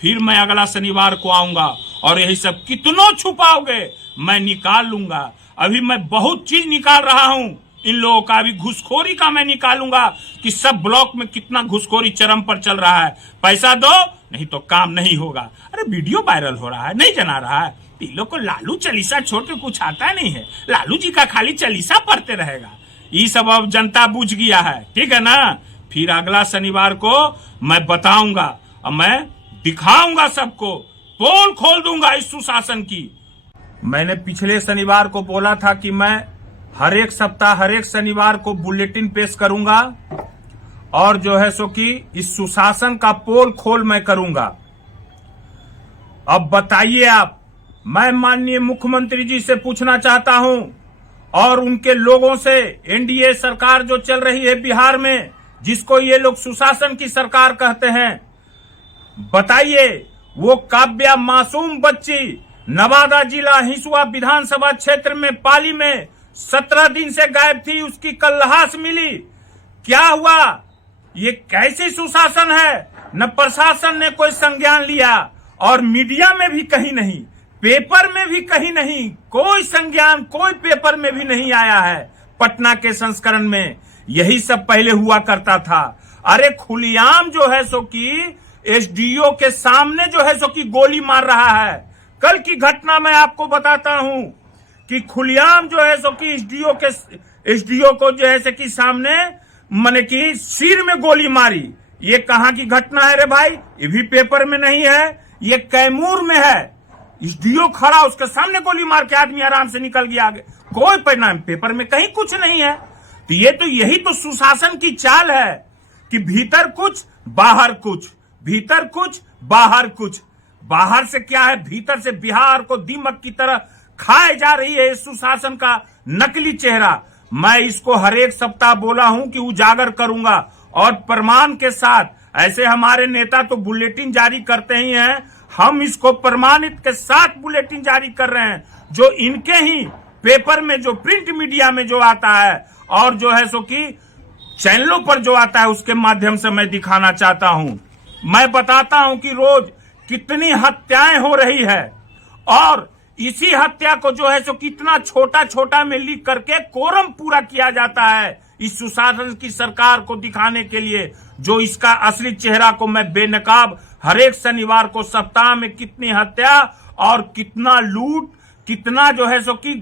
फिर मैं अगला शनिवार को आऊंगा और यही सब कितनों छुपाओगे मैं निकाल लूंगा। अभी मैं बहुत चीज निकाल रहा हूं इन लोगों का, अभी घुसखोरी का मैं निकालूंगा कि सब ब्लॉक में कितना घुसखोरी चरम पर चल रहा है। पैसा दो नहीं तो काम नहीं होगा। अरे वीडियो वायरल हो रहा है, नहीं जना रहा है। इन लोग को लालू चालीसा छोड़ के कुछ आता नहीं है, लालू जी का खाली चालीसा पढ़ते रहेगा। ये सब अब जनता बुझ गया है, ठीक है ना। फिर अगला शनिवार को मैं बताऊंगा और मैं दिखाऊंगा सबको, पोल खोल दूंगा इस सुशासन की। मैंने पिछले शनिवार को बोला था कि मैं हर एक सप्ताह हर एक शनिवार को बुलेटिन पेश करूंगा और जो है सो कि इस सुशासन का पोल खोल मैं करूंगा। अब बताइए आप, मैं माननीय मुख्यमंत्री जी से पूछना चाहता हूं और उनके लोगों से, एनडीए सरकार जो चल रही है बिहार में, जिसको ये लोग सुशासन की सरकार कहते हैं, बताइए वो काव्या मासूम बच्ची नवादा जिला हिसुआ विधानसभा क्षेत्र में पाली में 17 दिन से गायब थी, उसकी कल लाश मिली। क्या हुआ? ये कैसी सुशासन है? न प्रशासन ने कोई संज्ञान लिया और मीडिया में भी कहीं नहीं, पेपर में भी कहीं नहीं, कोई संज्ञान कोई पेपर में भी नहीं आया है। पटना के संस्करण में यही सब पहले हुआ करता था। अरे खुलेआम जो है सो कि एसडीओ के सामने जो है सो कि गोली मार रहा है। कल की घटना मैं आपको बताता हूं कि खुलेआम जो है सो कि एसडीओ को जो है सो कि सामने माने कि सिर में गोली मारी। ये कहां की घटना है रे भाई? ये भी पेपर में नहीं है, ये कैमूर में है। एसडीओ खड़ा, उसके सामने गोली मार के आदमी आराम से निकल गया आगे, कोई परिणाम पेपर में कहीं कुछ नहीं है। तो यही तो सुशासन की चाल है कि भीतर कुछ बाहर कुछ, भीतर कुछ बाहर कुछ। बाहर से क्या है, भीतर से बिहार को दीमक की तरह खाए जा रही है सुशासन का नकली चेहरा। मैं इसको हर एक सप्ताह बोला हूं कि उजागर करूंगा और प्रमाण के साथ। ऐसे हमारे नेता तो बुलेटिन जारी करते ही हैं, हम इसको प्रमाणित के साथ बुलेटिन जारी कर रहे हैं, जो इनके ही पेपर में, जो प्रिंट मीडिया में जो आता है और जो है सो कि चैनलों पर जो आता है, उसके माध्यम से मैं दिखाना चाहता हूं। मैं बताता हूं कि रोज कितनी हत्याएं हो रही है और इसी हत्या को जो है सो कितना छोटा छोटा में लिख करके कोरम पूरा किया जाता है इस सुशासन की सरकार को दिखाने के लिए, जो इसका असली चेहरा को मैं बेनकाब हर एक शनिवार को सप्ताह में कितनी हत्या और कितना लूट, कितना जो है सो कि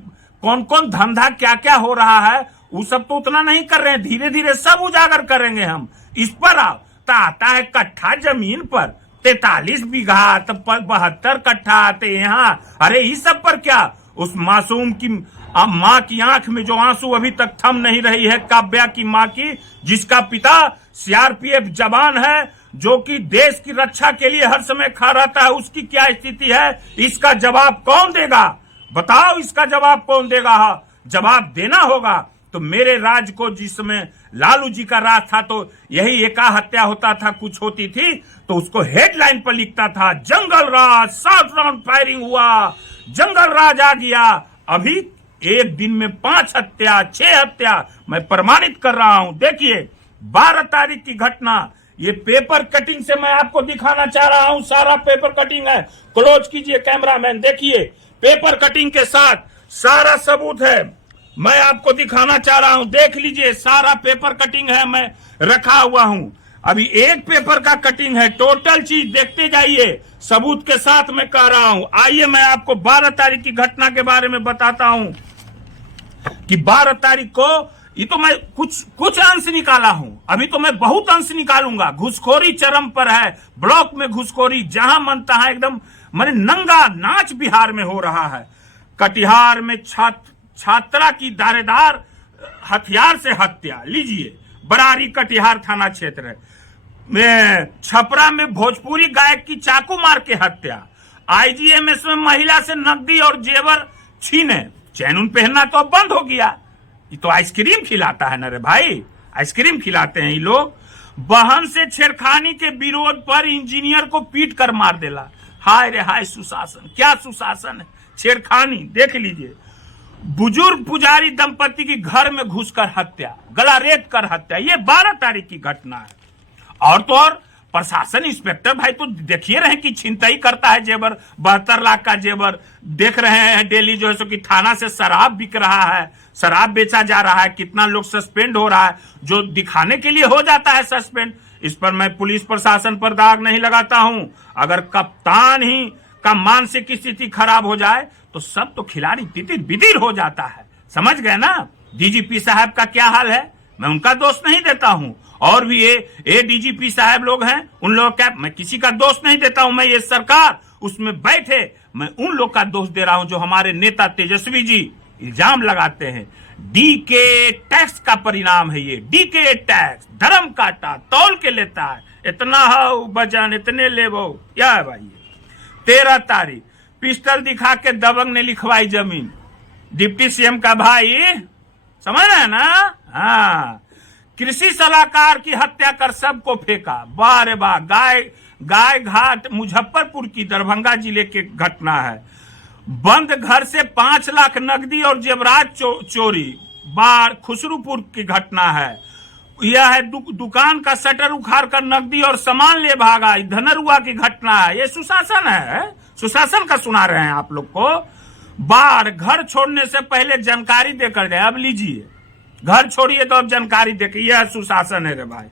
कौन कौन धंधा क्या क्या हो रहा है, वो सब तो उतना नहीं कर रहे हैं, धीरे धीरे सब उजागर करेंगे हम। इस पर आता है कट्ठा जमीन पर 43 बीघा, तो 72 कट्ठा आते यहाँ। अरे इस सब पर क्या? उस मासूम की माँ की आंख में जो आंसू अभी तक थम नहीं रही है, काव्या की माँ की, जिसका पिता सीआरपीएफ जवान है, जो कि देश की रक्षा के लिए हर समय खड़ा रहता है, उसकी क्या स्थिति है? इसका जवाब कौन देगा? बताओ, इसका जवाब कौन देगा? जवाब देना होगा। तो मेरे राज को जिस समय लालू जी का राज था तो यही एका हत्या होता था, कुछ होती थी तो उसको हेडलाइन पर लिखता था जंगल राज, 7 राउंड फायरिंग हुआ, जंगल राज आ गया। अभी एक दिन में 5 हत्या, 6 हत्या मैं प्रमाणित कर रहा हूं। देखिए 12 तारीख की घटना, ये पेपर कटिंग से मैं आपको दिखाना चाह रहा हूं। सारा पेपर कटिंग है, क्लोज कीजिए कैमरामैन, देखिए पेपर कटिंग के साथ सारा सबूत है, मैं आपको दिखाना चाह रहा हूं। देख लीजिए, सारा पेपर कटिंग है, मैं रखा हुआ हूं। अभी एक पेपर का कटिंग है, टोटल चीज देखते जाइए, सबूत के साथ मैं कह रहा हूं। आइए मैं आपको 12 तारीख की घटना के बारे में बताता हूं कि 12 तारीख को, ये तो मैं कुछ अंश निकाला हूं, अभी तो मैं बहुत अंश निकालूंगा। घुसखोरी चरम पर है, ब्लॉक में घुसखोरी जहां मन तहां एकदम माने नंगा नाच बिहार में हो रहा है। कटिहार में छात्रा की दारेदार हथियार से हत्या, लीजिए बरारी कटिहार थाना क्षेत्र में। छपरा में भोजपुरी गायक की चाकू मार के हत्या। आईजीएमएस में महिला से नकदी और जेवर छीने, चैन उन पहनना तो अब बंद हो गया। ये तो आइसक्रीम खिलाता है ना रे भाई, आइसक्रीम खिलाते हैं ये लोग। बहन से छेड़खानी के विरोध पर इंजीनियर को पीट कर मार देला। हाय रे हाय सुशासन, क्या सुशासन है, छेड़खानी देख लीजिए। बुजुर्ग पुजारी दंपति की घर में घुसकर हत्या, गला रेत कर हत्या, ये 12 तारीख की घटना है। और तो और प्रशासन इंस्पेक्टर भाई तो देखिए रहे कि छिनतई करता है जेवर, 72 लाख का जेवर देख रहे हैं डेली जो है सो कि थाना से शराब बिक रहा है, शराब बेचा जा रहा है, कितना लोग सस्पेंड हो रहा है, जो दिखाने के लिए हो जाता है सस्पेंड। इस पर मैं पुलिस प्रशासन पर दाग नहीं लगाता हूं। अगर कप्तान ही का मानसिक स्थिति खराब हो जाए तो सब तो खिलाड़ी तितिर बितिर हो जाता है, समझ गए ना। डीजीपी साहब का क्या हाल है, मैं उनका दोष नहीं देता हूं, और भी ये डीजीपी साहब लोग हैं, उन लोग क्या, मैं किसी का दोष नहीं देता हूं। मैं ये सरकार उसमें बैठे, मैं उन लोग का दोष दे रहा हूं जो हमारे नेता तेजस्वी जी इल्जाम लगाते हैं। डीके टैक्स का परिणाम है ये। डीके टैक्स धर्म काटा तौल के लेता है, इतना हो बजन इतने ले वो, क्या है भाई। 13 तारीख पिस्टल दिखा के दबंग ने लिखवाई जमीन, डिप्टी सीएम का भाई, समझ रहे हैं ना। हाँ, कृषि सलाहकार की हत्या कर सबको फेंका, वाह रे वाह। गाय घाट मुजफ्फरपुर की दरभंगा जिले की घटना है। बंद घर से 5 लाख नकदी और जेवरात चोरी, बार खुसरूपुर की घटना है। यह है दुकान का शटर उखाड़ कर नकदी और सामान ले भागा, धनरुआ की घटना है। ये सुशासन है, सुशासन का सुना रहे हैं आप लोग को। बार घर छोड़ने से पहले जानकारी देकर जाए, अब लीजिए, घर छोड़िए तो अब जानकारी देकर, यह सुशासन है रे भाई।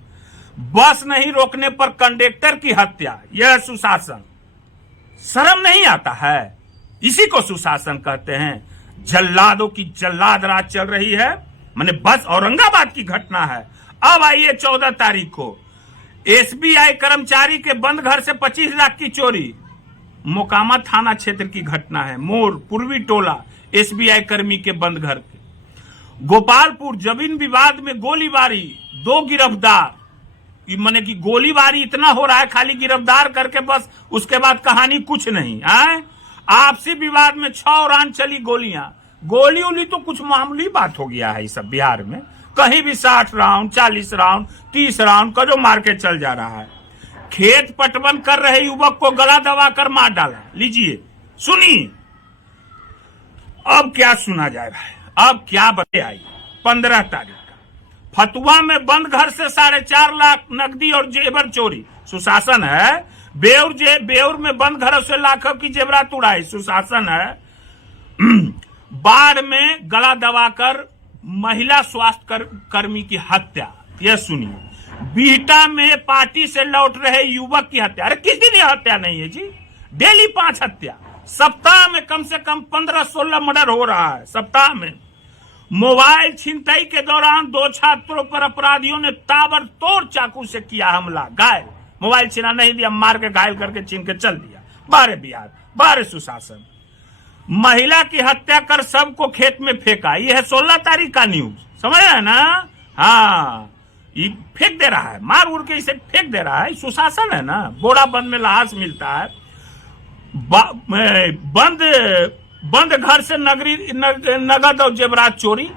बस नहीं रोकने पर कंडक्टर की हत्या, यह सुशासन, शर्म नहीं आता है, इसी को सुशासन कहते हैं। जल्लादों की जल्लाद राज चल रही है, माने बस औरंगाबाद की घटना है। अब आइए 14 तारीख को एसबीआई कर्मचारी के बंद घर से 25 लाख की चोरी, मोकामा थाना क्षेत्र की घटना है। मोर पूर्वी टोला एसबीआई कर्मी के बंद घर के। गोपालपुर जमीन विवाद में गोलीबारी, 2 गिरफ्तार, माने कि गोलीबारी इतना हो रहा है, खाली गिरफ्तार करके बस उसके बाद कहानी कुछ नहीं है। आपसी विवाद में 6 राउंड चली गोलियां, गोली उली तो कुछ मामूली बात हो गया है ये सब बिहार में, कहीं भी 60 राउंड 40 राउंड 30 राउंड का जो मार के चल जा रहा है। खेत पटवन कर रहे युवक को गला दबाकर मार डाला, लीजिए सुनिए। अब क्या सुना जाए भाई, अब क्या बते आई। 15 तारीख का फतुआ में बंद घर से 4.5 लाख नकदी और जेवर चोरी, सुशासन है। बेउर में बंद घरों से लाखों की जेवरात उड़ाई, सुशासन है। बाढ़ में गला दबाकर महिला स्वास्थ्य कर्मी की हत्या, यह सुनिए। बिहटा में पार्टी से लौट रहे युवक की हत्या, अरे किस दिन यह हत्या नहीं है जी, डेली 5 हत्या, सप्ताह में कम से कम 15-16 मर्डर हो रहा है सप्ताह में। मोबाइल छिनतई के दौरान 2 छात्रों पर अपराधियों ने ताबड़तोड़ चाकू से किया हमला, घायल, मोबाइल छीना नहीं दिया, मार के घायल करके छीन के चल दिया। बारे बिहार, बारे सुशासन। महिला की हत्या कर सबको खेत में फेंका, यह है 16 तारीख का न्यूज, समझ रहे हैं ना। हाँ, ये फेंक दे रहा है, मार उड़ के इसे फेंक दे रहा है, सुशासन है ना। बोरा बंद में लाश मिलता है। बंद घर से नगद और जेवरात चोरी,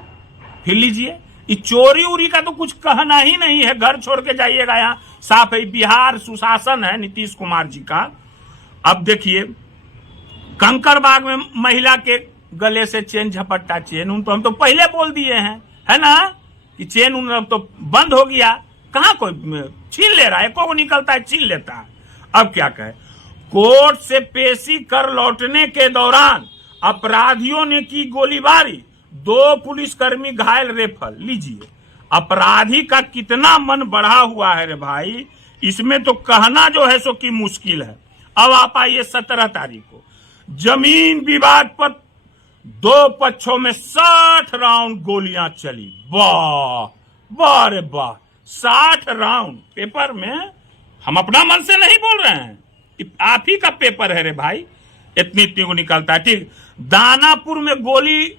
फिर लीजिए, ये चोरी उरी का तो कुछ कहना ही नहीं है, घर छोड़ के जाइएगा, यहाँ साफ है। बिहार सुशासन है नीतीश कुमार जी का। अब देखिए, कंकड़बाग में महिला के गले से चेन झपट्टा, चेन उन तो हम तो पहले बोल दिए हैं, है ना, कि चेन उन अब तो बंद हो गया, कहाँ कोई छीन ले रहा है, को निकलता है छीन लेता है। अब क्या कहे, कोर्ट से पेशी कर लौटने के दौरान अपराधियों ने की गोलीबारी, 2 पुलिसकर्मी घायल, रेफल, लीजिए। अपराधी का कितना मन बढ़ा हुआ है रे भाई, इसमें तो कहना जो है सो की मुश्किल है। अब आप आइए 17 तारीख को जमीन विवाद पर 2 पक्षों में 60 राउंड गोलियां चली, वाह वाह रे वाह, 60 राउंड। पेपर में हम अपना मन से नहीं बोल रहे हैं, आप ही का पेपर है रे भाई, इतनी को निकलता है। ठीक, दानापुर में गोली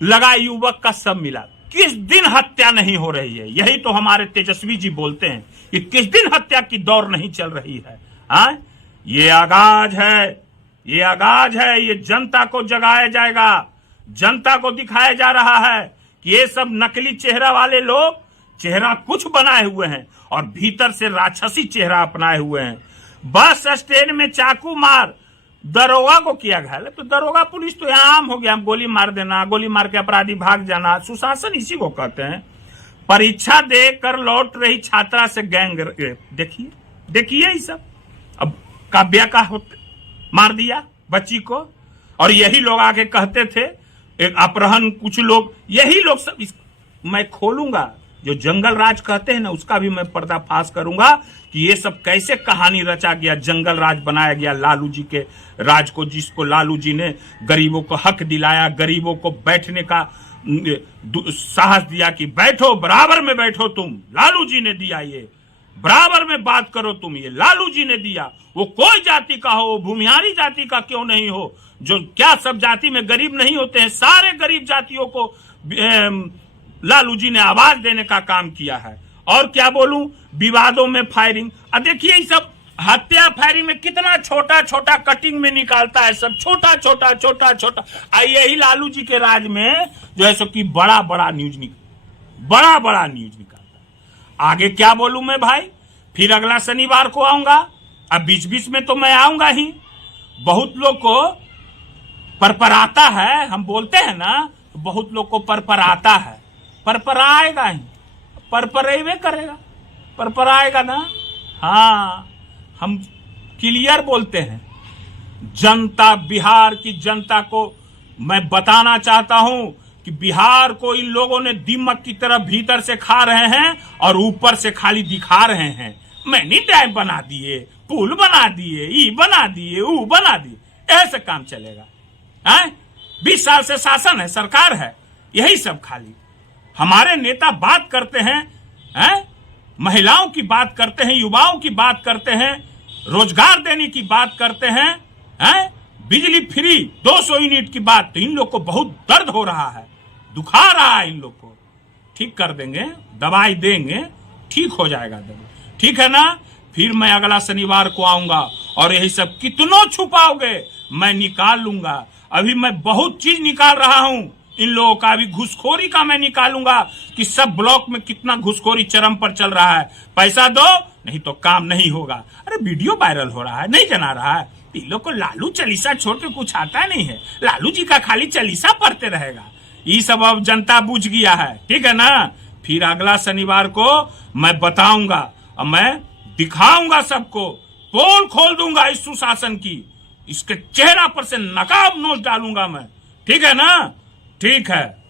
लगा युवक का सब मिला, किस दिन हत्या नहीं हो रही है, यही तो हमारे तेजस्वी जी बोलते हैं कि किस दिन हत्या की दौड़ नहीं चल रही है। हाँ, ये आगाज है, ये आगाज है, ये जनता को जगाया जाएगा, जनता को दिखाया जा रहा है कि ये सब नकली चेहरा वाले लोग चेहरा कुछ बनाए हुए हैं और भीतर से राक्षसी चेहरा अपनाए हुए हैं। बस स्टैंड में चाकू मार दरोगा को किया घायल, तो दरोगा पुलिस तो यहाँ आम हो गया, गोली मार देना, गोली मार के अपराधी भाग जाना, सुशासन इसी को कहते हैं। परीक्षा देकर लौट रही छात्रा से गैंग रेप, देखिए देखिए ये सब। अब काव्या का मार दिया बच्ची को, और यही लोग आके कहते थे, एक अपहरण, कुछ लोग, यही लोग सब मैं खोलूंगा। जो जंगल राज कहते हैं ना, उसका भी मैं पर्दाफाश करूंगा कि ये सब कैसे कहानी रचा गया, जंगल राज बनाया गया लालू जी के राज को, जिसको लालू जी ने गरीबों को हक दिलाया, गरीबों को बैठने का साहस दिया कि बैठो, बराबर में बैठो तुम, लालू जी ने दिया ये, बराबर में बात करो तुम, ये लालू जी ने दिया। वो कोई जाति का हो, भूमिहारी जाति का क्यों नहीं हो, जो क्या सब जाति में गरीब नहीं होते हैं, सारे गरीब जातियों को लालू जी ने आवाज देने का काम किया है। और क्या बोलूं, विवादों में फायरिंग, अब देखिए सब हत्या फायरिंग में कितना छोटा छोटा कटिंग में निकालता है, सब छोटा छोटा छोटा छोटा। यही लालू जी के राज में जो है सो कि बड़ा बड़ा न्यूज निकालता है। आगे क्या बोलूं मैं भाई, फिर अगला शनिवार को आऊंगा। अब बीच बीच में तो मैं आऊंगा ही। बहुत लोग को परपराता है, हम बोलते हैं ना, बहुत लोग को परपराता है, परपराएगा ही, परपरेवे करेगा, परपराएगा ना। हाँ, हम क्लियर बोलते हैं। जनता, बिहार की जनता को मैं बताना चाहता हूं कि बिहार को इन लोगों ने दीमक की तरह भीतर से खा रहे हैं और ऊपर से खाली दिखा रहे हैं। मैंने डैम बना दिए, पुल बना दिए, ई बना दिए, ऊ बना दिए, ऐसे काम चलेगा? 20 साल से शासन है, सरकार है, यही सब खाली। हमारे नेता बात करते हैं, महिलाओं की बात करते हैं, युवाओं की बात करते हैं, रोजगार देने की बात करते हैं, बिजली फ्री 200 यूनिट की बात। तो इन लोग को बहुत दर्द हो रहा है, दुखा रहा है, इन लोग को ठीक कर देंगे, दवाई देंगे, ठीक हो जाएगा दर्द, ठीक है ना। फिर मैं अगला शनिवार को आऊंगा और यही सब कितनों छुपाओगे मैं निकाल लूंगा। अभी मैं बहुत चीज निकाल रहा हूं, इन लोगों का भी घुसखोरी का मैं निकालूंगा कि सब ब्लॉक में कितना घुसखोरी चरम पर चल रहा है। पैसा दो नहीं तो काम नहीं होगा। अरे वीडियो वायरल हो रहा है, नहीं जना रहा है? इन लोग को लालू चालीसा छोड़ के कुछ आता नहीं है, लालू जी का खाली चालीसा पढ़ते रहेगा। ये सब अब जनता बुझ गया है, ठीक है ना। फिर अगला शनिवार को मैं बताऊंगा और मैं दिखाऊंगा सबको, पोल खोल दूंगा इस सुशासन की, इसके चेहरा पर से नकाब नोच डालूंगा मैं, ठीक है ना। ठीक है।